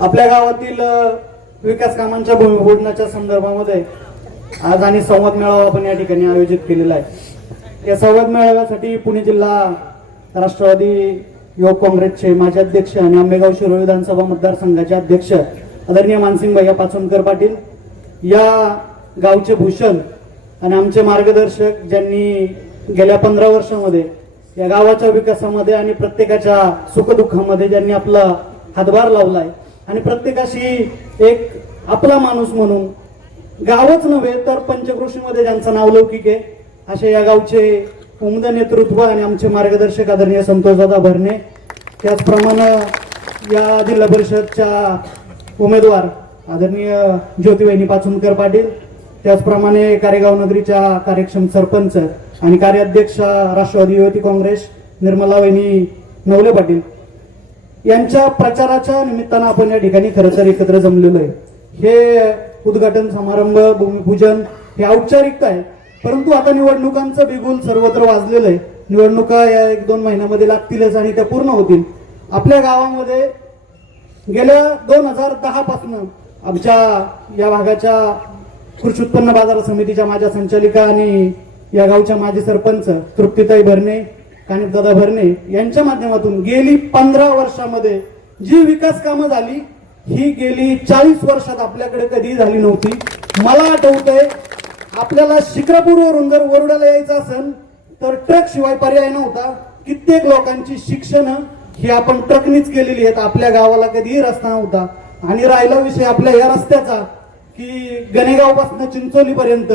आपल्या गावातील विकास कामांच्या भूमिपूजनाच्या संदर्भामध्ये आज आणि संवाद मेळावा आपण या ठिकाणी आयोजित केलेला आहे. या संवाद मेळाव्यासाठी पुणे जिल्हा राष्ट्रवादी युवक काँग्रेसचे माजी अध्यक्ष आणि आंबेगाव शिरोळ विधानसभा मतदारसंघाचे अध्यक्ष आदरणीय मानसिंग भैया पाचोणकर पाटील या गावचे भूषण आणि आमचे मार्गदर्शक ज्यांनी गेल्या पंधरा वर्षामध्ये या गावाच्या विकासामध्ये आणि प्रत्येकाच्या सुखदुःखामध्ये ज्यांनी आपला हातभार लावला आहे आणि प्रत्येकाशी एक आपला माणूस म्हणून गावच नव्हे तर पंचकृषीमध्ये ज्यांचं नाव लौकिक आहे असे या गावचे उमद नेतृत्व आणि आमचे मार्गदर्शक आदरणीय संतोषदादा भरणे त्याचप्रमाणे या जिल्हा परिषदच्या उमेदवार आदरणीय ज्योतिवहिनी पाचुनकर पाटील त्याचप्रमाणे कारेगाव नगरीच्या कार्यक्षम सरपंच आणि कार्याध्यक्षा राष्ट्रवादी युवती काँग्रेस निर्मला वहिनी नवले पाटील. यांच्या प्रचाराच्या निमित्तानं आपण या ठिकाणी खरं तर एकत्र जमलेलो आहे. हे उद्घाटन समारंभ भूमिपूजन हे औपचारिकता आहे. परंतु आता निवडणुकांचं बिगुल सर्वत्र वाजलेलं आहे. निवडणुका या एक दोन महिन्यामध्ये लागतीलच आणि त्या पूर्ण होतील. आपल्या गावामध्ये गेल्या दोन हजार दहा पासून आमच्या या भागाच्या कृषी उत्पन्न बाजार समितीच्या माझ्या संचालिका आणि या गावच्या माजी सरपंच तृप्तीताई भरणे कानिपदादा भरणे यांच्या माध्यमातून गेली पंधरा वर्षामध्ये जी विकास कामं झाली ही गेली चाळीस वर्षात आपल्याकडे कधी झाली नव्हती. मला आठवतंय आपल्याला शिक्रापूरवरून जर वरुडाला यायचं असेल तर ट्रक शिवाय पर्याय नव्हता. कित्येक लोकांची शिक्षण ही आपण ट्रकनीच केलेली आहेत. आपल्या गावाला कधीही रस्ता नव्हता. आणि राहिला विषय आपल्या या रस्त्याचा की गणेगावपासून चिंचोलीपर्यंत. चिंचोली पर्यंत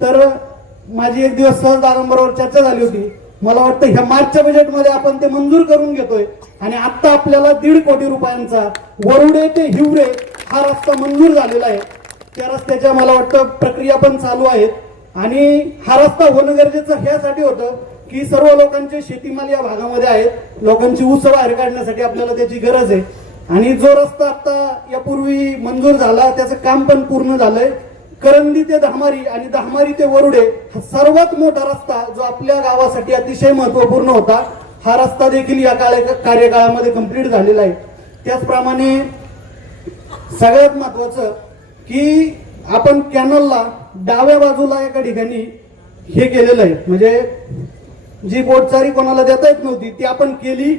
तर माझी एक दिवस सहज दादांबरोबर चर्चा झाली होती. मला वाटतं ह्या मार्चच्या बजेटमध्ये आपण ते मंजूर करून घेतोय. आणि आता आपल्याला दीड कोटी रुपयांचा वरुडे ते हिवरे हा रस्ता मंजूर झालेला आहे. त्या रस्त्याच्या मला वाटतं प्रक्रिया पण चालू आहेत. आणि हा रस्ता होणं गरजेचं ह्यासाठी होतं की सर्व लोकांचे शेतीमाल या भागामध्ये आहेत. लोकांची ऊस बाहेर काढण्यासाठी आपल्याला त्याची गरज आहे. आणि जो रस्ता आता यापूर्वी मंजूर झाला त्याचं काम पण पूर्ण झालंय. करंदी ते दहमारी आणि दहमारी ते वरुडे हा सर्वात मोठा रस्ता जो आपल्या गावासाठी अतिशय महत्त्वपूर्ण होता. हा रस्ता देखील या काळे कार्यकाळामध्ये कंप्लीट झालेला आहे. त्याचप्रमाणे सगळ्यात महत्वाचं की आपण कॅनलला डाव्या बाजूला एका ठिकाणी हे केलेलं आहे. म्हणजे जी बोटचारी कोणाला देता येत नव्हती ती आपण केली.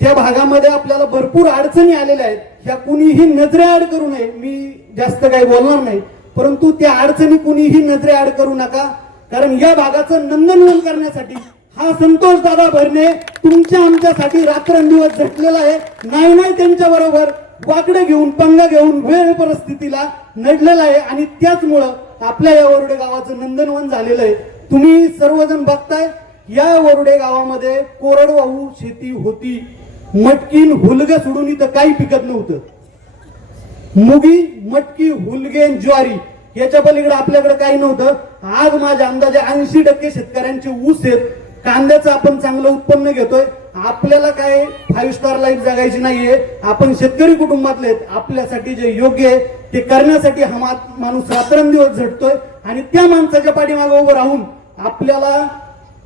त्या भागामध्ये आपल्याला भरपूर अडचणी आलेल्या आहेत. ह्या कुणीही नजरेआड करू नये मी जास्त काही बोलणार नाही. परंतु त्या अडचणी कुणीही नजरे आड करू नका. कारण या भागाचं नंदनवन करण्यासाठी हा संतोष दादा भरणे तुमच्या आमच्यासाठी रात्रंदिवस झटलेला आहे. नाही नाही त्यांच्या बरोबर वाकडे घेऊन पंगा घेऊन वेळ परिस्थितीला नडलेला आहे. आणि त्याचमुळं आपल्या या वरुडे गावाचं नंदनवन झालेलं आहे. तुम्ही सर्वजण बघताय या वरुडे गावामध्ये कोरडवाहू शेती होती. मटकीन हुलग सोडून इथं काही पिकत नव्हतं. मुगी मटकी हुलगे ज्वारी याच्या पलीकडे आपल्याकडे काही नव्हतं. आज माझ्या अंदाजे ऐंशी टक्के शेतकऱ्यांचे ऊस आहेत. कांद्याचं आपण चांगलं उत्पन्न घेतोय. आपल्याला काय फाईव्ह स्टार लाईफ जगायची नाहीये. आपण शेतकरी कुटुंबातले आहेत. आपल्यासाठी जे योग्य आहे ते करण्यासाठी हा माणूस रात्रंदिवस झटतोय. आणि त्या माणसाच्या पाठीमागे उभं राहून आपल्याला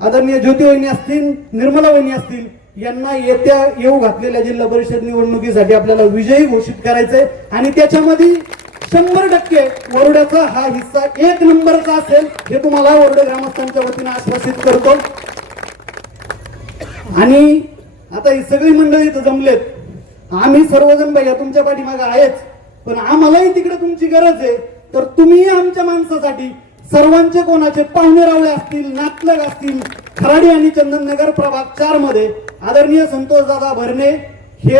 आदरणीय ज्योती वहिनी असतील निर्मला वहिनी असतील यांना येत्या येऊ घातलेल्या जिल्हा परिषद निवडणुकीसाठी आपल्याला विजयी घोषित करायचंय. आणि त्याच्यामध्ये शंभर टक्के वरुड्याचा हा हिस्सा एक नंबरचा असेल हे तुम्हाला वरुडे ग्रामस्थांच्या वतीने आश्वासित करतो. आणि आता ही सगळी मंडळी इथं जमलेत. आम्ही सर्वजण बघा तुमच्या पाठीमागे आहेच पण आम्हालाही तिकडे तुमची गरज आहे. तर तुम्ही आमच्या माणसासाठी सर्वांचे कोणाचे पाहुणे रावळे असतील नातलग असतील खराडी आणि चंदननगर प्रभाग चारमध्ये आदरणीय संतोषदादा भरणे हे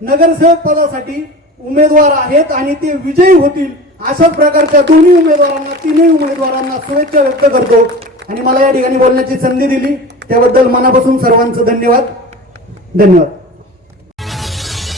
नगरसेवक पदासाठी उमेदवार आहेत आणि ते विजयी होतील अशाच प्रकारच्या दोन्ही उमेदवारांना तिन्ही उमेदवारांना शुभेच्छा व्यक्त करतो. आणि मला या ठिकाणी बोलण्याची संधी दिली. त्याबद्दल मनापासून सर्वांचं धन्यवाद. धन्यवाद.